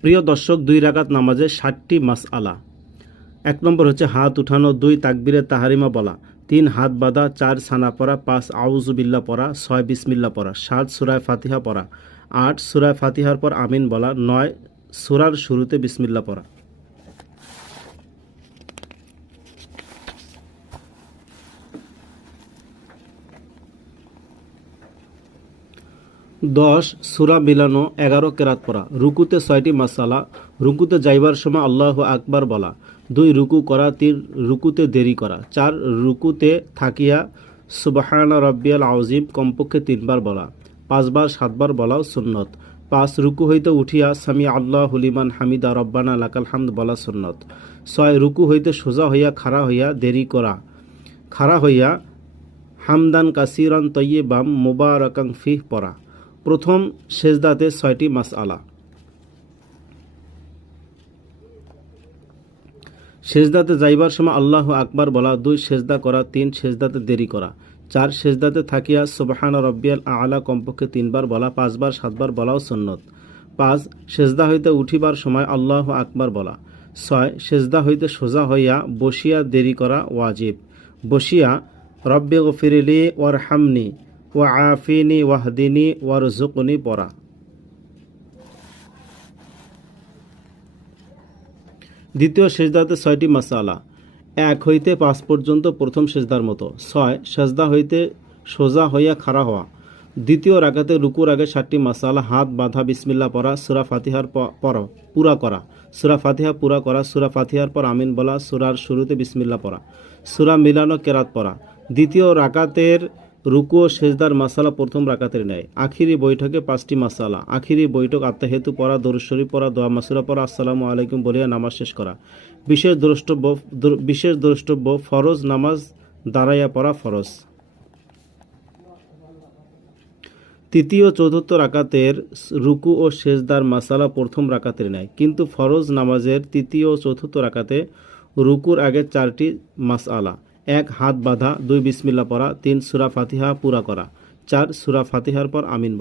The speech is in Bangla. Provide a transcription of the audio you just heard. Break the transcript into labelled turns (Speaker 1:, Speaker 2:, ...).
Speaker 1: প্রিয় দর্শক, দুই রাগাত নামাজে ষাটটি মাস আলা এক নম্বর হচ্ছে হাত উঠানো, দুই তাকবিরে তাহারিমা বলা। তিন, হাত বাঁধা, চার সানা পড়া পাঁচ আউজুবিল্লা পড়া, ছয় বিসমিল্লা পড়া। সাত, সুরায় ফাতিহা পড়া। আট, সুরায় ফাতিহার পর আমিন বলা। নয়, সুরার শুরুতে বিসমিল্লা পড়া। দশ, সুরা মিলানো এগারো কেরাত পড়া। রুকুতে ছয়টি মাসালা, রুকুতে যাইবার সময় আল্লাহ আকবার বলা। দুই, রুকু করা, তিন, রুকুতে দেরি করা। চার, রুকুতে থাকিয়া সুবাহানা রব্বিয়াল আউজিম কমপক্ষে তিনবার বলা। পাঁচবার, সাতবার বলাও সুন্নত। পাঁচ, রুকু হইতে উঠিয়া সামি আল্লাহ হুলিমান হামিদা রব্বানা লাকাল হামদ বলা সুন্নত। ছয়, রুকু হইতে সোজা হইয়া খাড়া হইয়া দেরি করা। খাড়া হইয়া হামদান কাসিরান তৈয়ে বাম মুবারকাং ফিহ পড়া। প্রথম সেজদাতে ছয়টি মাস আলা সেজদাতে যাইবার সময় আল্লাহ আকবার বলা, দুই সেজদা করা, তিন সেজদাতে দেরি করা। চার সেজদাতে থাকিয়া সুবাহান রব্বিয়াল আলা কমপক্ষে তিনবার বলা, পাঁচবার, সাতবার বলাও সুন্নত। পাঁচ, সেজদা হইতে উঠিবার সময় আল্লাহ আকবার বলা। ছয়, সেজদা হইতে সোজা হইয়া বসিয়া দেরি করা ওয়াজিব। বসিয়া, রব্বে গফিরিলি ওয়ার হামনি ও আফিনি ওয়াহদিনী ওয়ার জুকনি পড়া। দ্বিতীয় সেজদাতে ছয়টি মাসালা। এক হইতে পাঁচ পর্যন্ত প্রথম সেজদার মতো। ছয়, সেজদা হইতে সোজা হইয়া খাড়া হওয়া। দ্বিতীয় রাগাতে রুকুর আগে ষাটটি মাসালা, হাত বাঁধা বিসমিল্লা পড়া, সুরা ফাতিহার পর পুরা করা। সুরা ফাতিহা পুরা করা, সুরা ফাতিহার পর আমিন বলা, সুরার শুরুতে বিসমিল্লা পড়া। সুরা মিলানো কেরাত পড়া। দ্বিতীয় রাকাতের রুকু ও সেজদার মাসালা প্রথম রাকাতের নেয় আখিরি বৈঠকে পাঁচটি মাসালা। আখিরি বৈঠক আত্মাহেতু পড়া দরুশরী পড়া, দোয়া মাসুরা পড়া, আসসালামু আলাইকুম বলিয়া নামাজ শেষ করা। বিশেষ দ্রষ্টব্য বিশেষ দ্রষ্টব্য, ফরজ নামাজ দাঁড়াইয়া পড়া ফরজ। তৃতীয় চতুর্থ রাকাতের রুকু ও সেজদার মাসালা প্রথম রাকাতের নেয় কিন্তু ফরজ নামাজের তৃতীয় ও চতুর্থ রাকাতে রুকুর আগে চারটি মাসআলা এক হাত বাঁধা, দুই বিসমিল্লা পড়া, তিন সুরা ফাতিহা পুরা করা, চার সুরা ফাতিহার পর আমিন বলা।